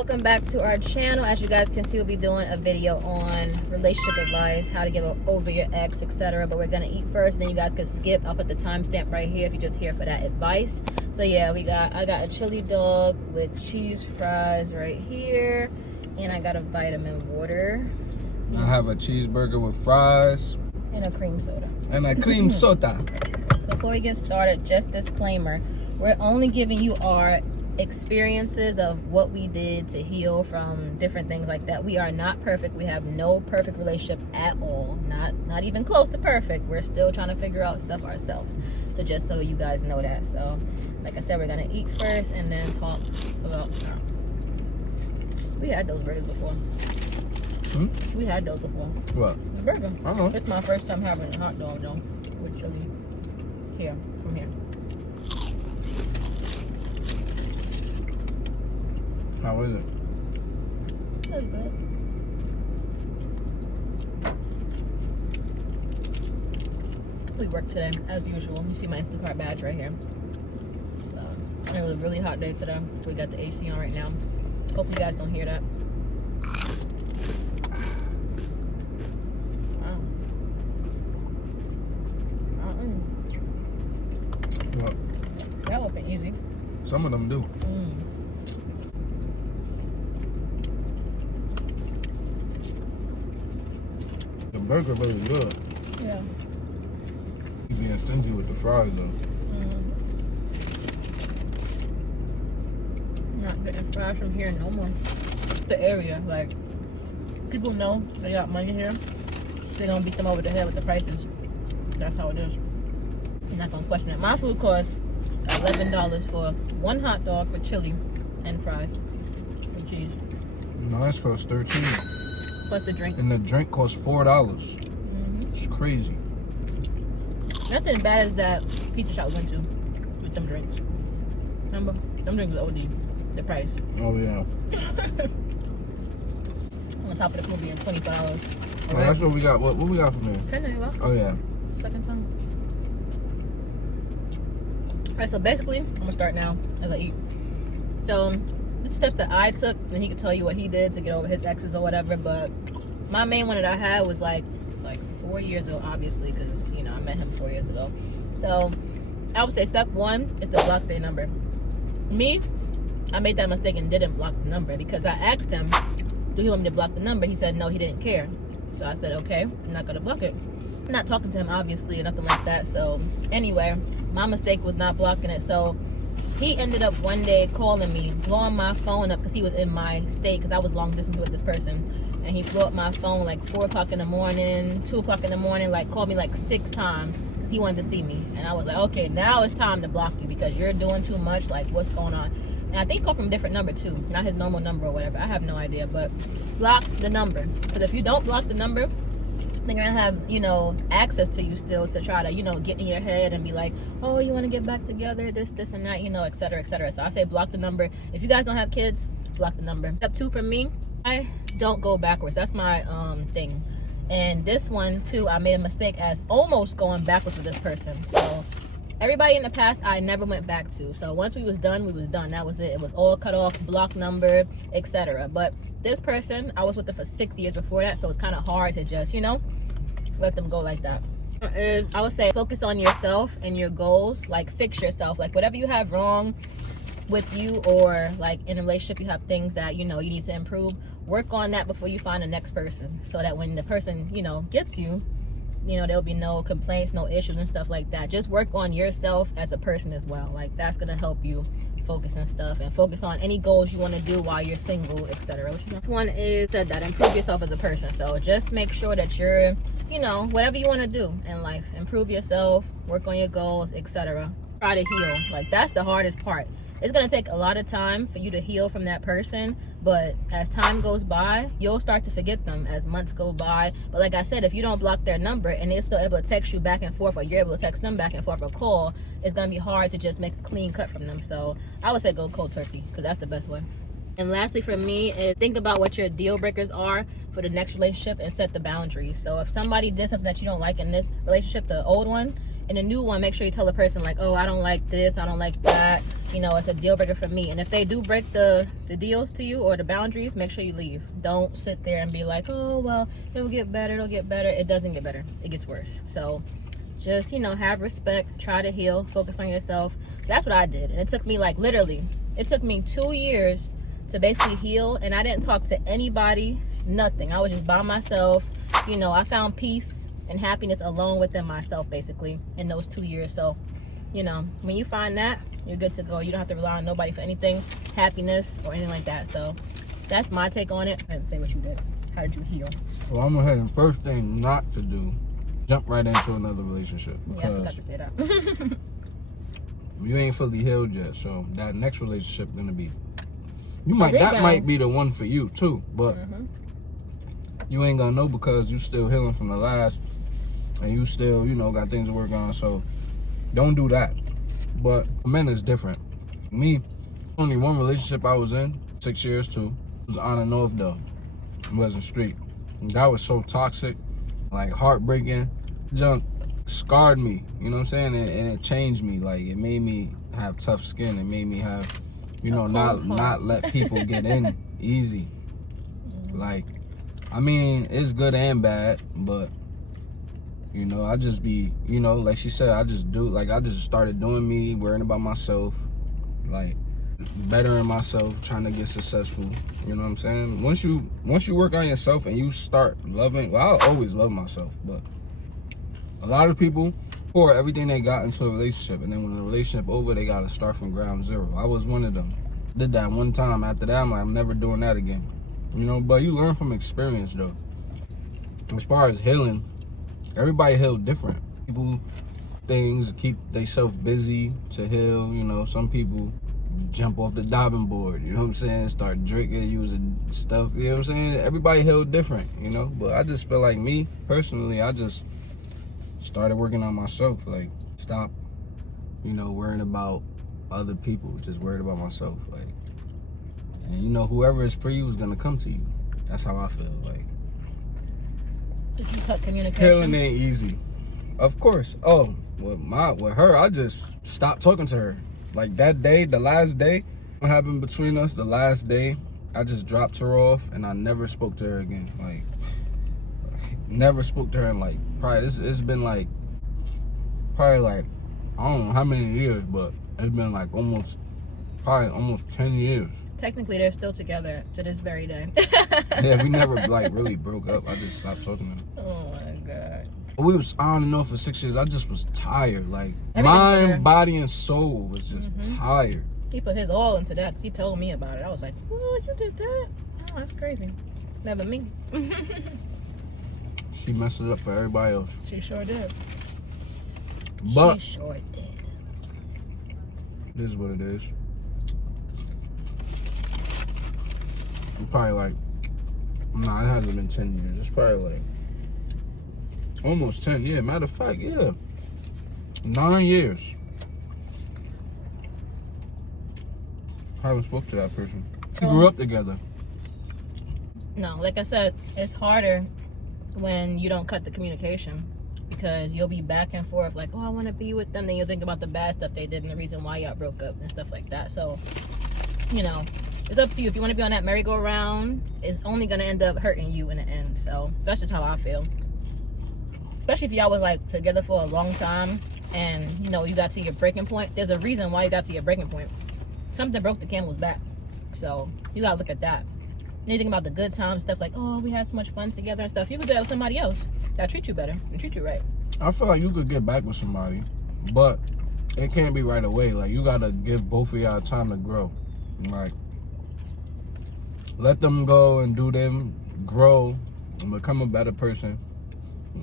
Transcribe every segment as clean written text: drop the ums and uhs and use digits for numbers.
welcome back to our channel. As you guys can see, we'll be doing a video on relationship advice, how to get over your ex, etc. But we're gonna eat first, and then you guys can skip. I'll put the timestamp right here if you're just here for that advice. So yeah, I got a chili dog with cheese fries right here, and I got a vitamin water. I have a cheeseburger with fries and a cream soda. So before we get started, just disclaimer, we're only giving you our experiences of what we did to heal from different things like that. We are not perfect. We have no perfect relationship at all. Not even close to perfect. We're still trying to figure out stuff ourselves. So just so you guys know that. So like I said, we're gonna eat first and then talk about we had those burgers before. We had those before. What? The burger. Uh-huh. It's my first time having a hot dog though with chili. Here, from here. How is it? That's good. We worked today, as usual. You see my Instacart badge right here. So, it was a really hot day today. We got the AC on right now. Hopefully you guys don't hear that. What? That would be easy. Some of them do. The burger really good. Yeah. You being stingy with the fries though. Not getting fries from here no more. The area, like, people know they got money here. They're gonna beat them over the head with the prices. That's how it is. I'm not gonna question it. My food costs $11 for one hot dog with chili and fries with cheese. Mine costs $13. Plus the drink. And the drink costs $4. It's crazy. Nothing bad as that pizza shop we went to with them drinks. Remember? Them drinks was OD. The price. Oh yeah. On top of the food being $25. Oh, that's what we got. What we got from there? Oh yeah. Second time. Alright, so basically, I'm gonna start now as I eat. So, the steps that I took, and he could tell you what he did to get over his exes or whatever, but my main one that I had was like 4 years ago, obviously, because, you know, I met him 4 years ago. So, I would say step one is to block their number. Me, I made that mistake and didn't block the number because I asked him, do you want me to block the number? He said no, he didn't care. So I said, okay, I'm not gonna block it. I'm not talking to him, obviously, or nothing like that. So anyway, my mistake was not blocking it. So he ended up one day calling me, blowing my phone up because he was in my state because I was long distance with this person. And he blew up my phone like 4 o'clock in the morning, 2 o'clock in the morning, like called me like 6 times because he wanted to see me. And I was like, okay, now it's time to block you because you're doing too much. Like, what's going on? And I think he called from a different number too, not his normal number or whatever. I have no idea, but block the number. Because if you don't block the number, then you're gonna have, you know, access to you still to try to, you know, get in your head and be like, oh, you want to get back together, this and that, you know, et cetera, et cetera. So I say block the number. If you guys don't have kids, block the number. Step 2 for me, I don't go backwards. That's my thing. And this one too, I made a mistake as almost going backwards with this person. So everybody in the past, I never went back to. So once we was done, we was done. That was it. It was all cut off, block number, etc. But this person, I was with them for 6 years before that, so it's kind of hard to just, you know, let them go like that. I would say focus on yourself and your goals. Like, fix yourself. Like, whatever you have wrong with you, or like in a relationship you have things that, you know, you need to improve, work on that before you find the next person, so that when the person, you know, gets you, you know, there'll be no complaints, no issues and stuff like that. Just work on yourself as a person as well. Like, that's gonna help you focus and stuff, and focus on any goals you want to do while you're single, etc. This one is said that improve yourself as a person. So just make sure that you're, you know, whatever you want to do in life, improve yourself, work on your goals, etc. Try to heal. Like, that's the hardest part. It's going to take a lot of time for you to heal from that person, but as time goes by, you'll start to forget them as months go by. But like I said, if you don't block their number and they're still able to text you back and forth, or you're able to text them back and forth or call, it's going to be hard to just make a clean cut from them. So I would say go cold turkey, because that's the best way. And lastly for me is think about what your deal breakers are for the next relationship and set the boundaries. So if somebody did something that you don't like in this relationship, the old one, in a new one, make sure you tell the person like, oh, I don't like this, I don't like that, you know, it's a deal breaker for me. And if they do break the deals to you or the boundaries, make sure you leave. Don't sit there and be like, oh, well, it'll get better, it'll get better. It doesn't get better, it gets worse. So just, you know, have respect, try to heal, focus on yourself. That's what I did. And it took me like literally, it took me 2 years to basically heal, and I didn't talk to anybody, nothing. I was just by myself. You know, I found peace and happiness alone within myself, basically, in those 2 years. So, you know, when you find that, you're good to go. You don't have to rely on nobody for anything, happiness, or anything like that. So, that's my take on it. And say what you did. How did you heal? Well, I'm ahead. And first thing not to do, jump right into another relationship. Yeah, I forgot to say that. You ain't fully healed yet, so that next relationship gonna be. Might be the one for you too, but you ain't gonna know because you still healing from the last, and you still, you know, got things to work on. So don't do that. But men is different. Me, only one relationship I was in, 6 years too. It was on and off though. It wasn't straight. And that was so toxic, like heartbreaking. Junk scarred me. You know what I'm saying? And it changed me. Like it made me have tough skin. It made me have, you know, not let people get in easy. Like, I mean, it's good and bad, but you know, I just be, you know, like she said, I just started doing me, worrying about myself, like bettering myself, trying to get successful. You know what I'm saying? Once you work on yourself and you start loving, well, I always love myself, but a lot of people pour everything they got into a relationship, and then when the relationship over, they gotta start from ground zero. I was one of them. Did that one time. After that, I'm like, I'm never doing that again. You know, but you learn from experience though. As far as healing, everybody heal different. People, things keep themselves busy to heal. You know, some people jump off the diving board. You know what I'm saying? Start drinking, using stuff. You know what I'm saying? Everybody heal different. You know, but I just feel like me personally, I just started working on myself. Like, stop, you know, worrying about other people. Just worried about myself. Like, and you know, whoever is for you is gonna come to you. That's how I feel. Like, did you cut communication? Healing ain't easy. Of course. Oh, with her, I just stopped talking to her. Like that day, the last day, what happened between us, the last day, I just dropped her off and I never spoke to her again. Like, never spoke to her in like, probably, it's been like, I don't know how many years, but it's been like almost 10 years. Technically, they're still together to this very day. Yeah, we never like really broke up. I just stopped talking to her. Oh my God. We was on and off for 6 years. I just was tired. Like, mind, body, and soul was just tired. He put his all into that because he told me about it. I was like, what, you did that? Oh, that's crazy. Never me. She messed it up for everybody else. She sure did. But she sure did. This is what it is. Probably like, nah, it hasn't been 10 years. It's probably like almost 10 years. Matter of fact, yeah, 9 years. I haven't spoke to that person. We grew up together. No, like I said, it's harder when you don't cut the communication, because you'll be back and forth like, oh, I want to be with them. Then you'll think about the bad stuff they did and the reason why y'all broke up and stuff like that. So, you know, it's up to you. If you want to be on that merry-go-round, it's only going to end up hurting you in the end. So that's just how I feel. Especially if y'all was like together for a long time and, you know, you got to your breaking point. There's a reason why you got to your breaking point. Something broke the camel's back. So you got to look at that. Anything about the good times, stuff like, oh, we had so much fun together and stuff. You could do that with somebody else that treat you better and treat you right. I feel like you could get back with somebody, but it can't be right away. Like, you got to give both of y'all time to grow. Like, let them go and do them, grow, and become a better person.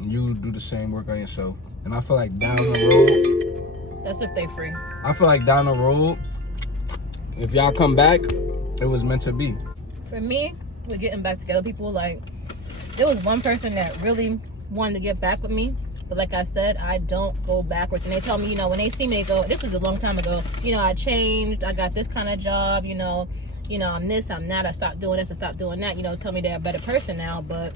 You do the same work on yourself. And I feel like down the road, that's if they free. I feel like down the road, if y'all come back, it was meant to be. For me, with getting back together, people, like, there was one person that really wanted to get back with me. But like I said, I don't go backwards. And they tell me, you know, when they see me, they go, this is a long time ago, you know, I changed, I got this kind of job, you know, I'm this, I'm that, I stopped doing this, I stopped doing that, you know, tell me they're a better person now. But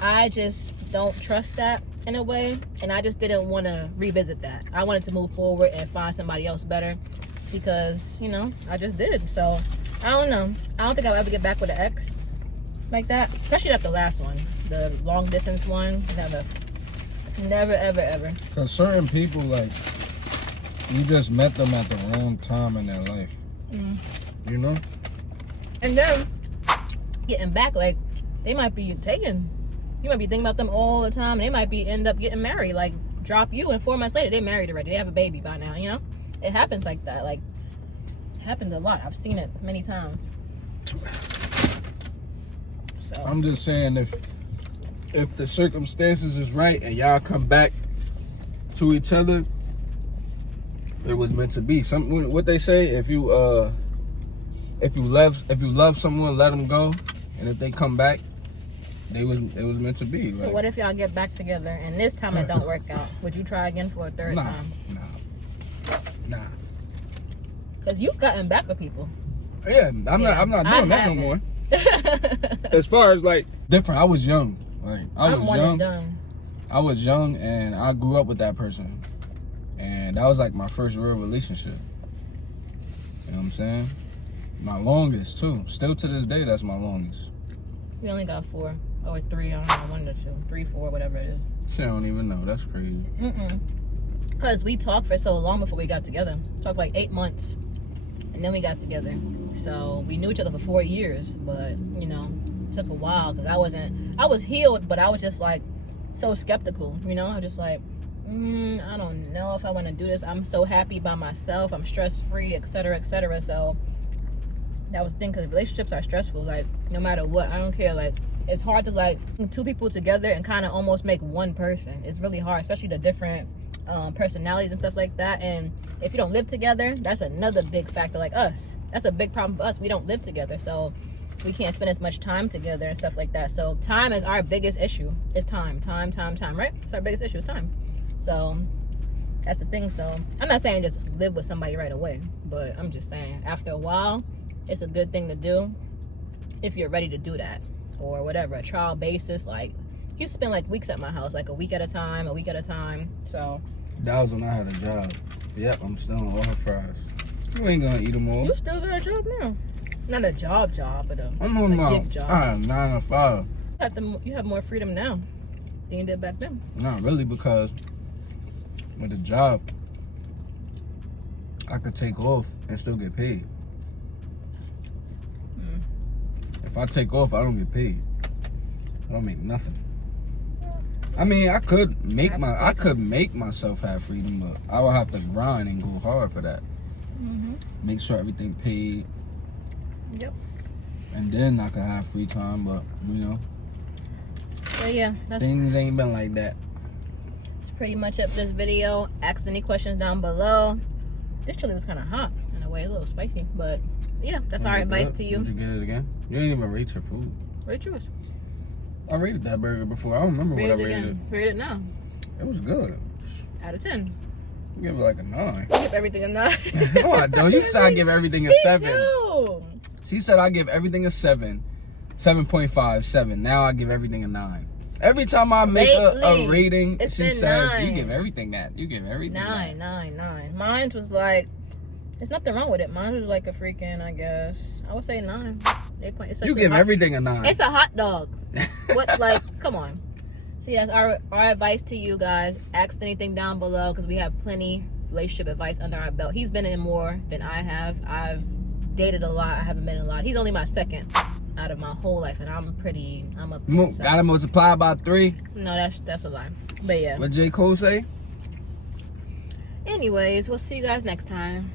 I just don't trust that. in a way, and I just didn't want to revisit that. I wanted to move forward and find somebody else better because, you know, I just did. So, I don't know. I don't think I'll ever get back with an ex like that, especially not the last one, the long distance one. Never, ever, ever. Because certain people, like, you just met them at the wrong time in their life. You know? And then, getting back, like, they might be taken. You might be thinking about them all the time. They might be end up getting married. Like, drop you, and 4 months later, they married already. They have a baby by now, you know? It happens like that. Like, it happens a lot. I've seen it many times. So I'm just saying, if the circumstances is right and y'all come back to each other, it was meant to be. What they say, if you love someone, let them go, and if they come back, it was meant to be. So like, what if y'all get back together and this time it don't work out? Would you try again for a third time? Nah. Because you've gotten back with people. Yeah, I'm not doing that no more. As far as like different, I was young. Like I'm one and done. I was young and I grew up with that person, and that was like my first real relationship. You know what I'm saying? My longest too. Still to this day, that's my longest. We only got 4 or 3. I don't know, 1 or 2, 3, 4, whatever it is. Shit, I don't even know. That's crazy. Because we talked for so long before we got together. Talked like 8 months, and then we got together. So we knew each other for 4 years, but you know, it took a while because I was healed, but I was just like so skeptical. You know, I was just like, I don't know if I want to do this. I'm so happy by myself. I'm stress free, etc., etc. So that was the thing, because relationships are stressful. Like, no matter what, I don't care. Like, it's hard to like 2 people together and kind of almost make one person. It's really hard, especially the different personalities and stuff like that. And if you don't live together, that's another big factor. Like us, that's a big problem for us. We don't live together, so we can't spend as much time together and stuff like that. So time is our biggest issue. It's time, right? It's our biggest issue, is time. So that's the thing. So I'm not saying just live with somebody right away, but I'm just saying after a while, it's a good thing to do if you're ready to do that, or whatever, a trial basis. Like, you spend like weeks at my house, like a week at a time. So that was when I had a job. Yep, I'm still on all fries. You ain't gonna eat them all. You still got a job now? Not a job, but I'm on a gig job. 9 to 5. You have more freedom now than you did back then. Not really, because with a job, I could take off and still get paid. If I take off, I don't get paid. I don't make nothing. I mean, I could make myself have freedom, but I would have to grind and go hard for that. Make sure everything paid. Yep. And then I could have free time, but you know. So yeah, things ain't been like that. That's pretty much it for this video. Ask any questions down below. This chili was kind of hot in a way, a little spicy, but yeah, that's our advice to you. Did you get it again? You didn't even rate your food. Rate yours. I rated that burger before. I don't remember what I rated it. Rate it now. It was good. Out of 10. Give it like a 9. I give everything a 9. No, I don't. You said I give everything a 7. Do. She said I give everything a 7. 7.5, 7. Now I give everything a 9. Every time I make a rating, she says 9. you give everything that. You give everything 9. Mine was like, there's nothing wrong with it. Mine was like a freaking, I guess, I would say 9. 8. You give everything a 9. It's a hot dog. What, like, come on. So yeah, our advice to you guys, ask anything down below, because we have plenty relationship advice under our belt. He's been in more than I have. I've dated a lot. I haven't been in a lot. He's only my second out of my whole life, and I'm up there, so. Gotta multiply by 3. No, that's a lie. But yeah. What J. Cole say? Anyways, we'll see you guys next time.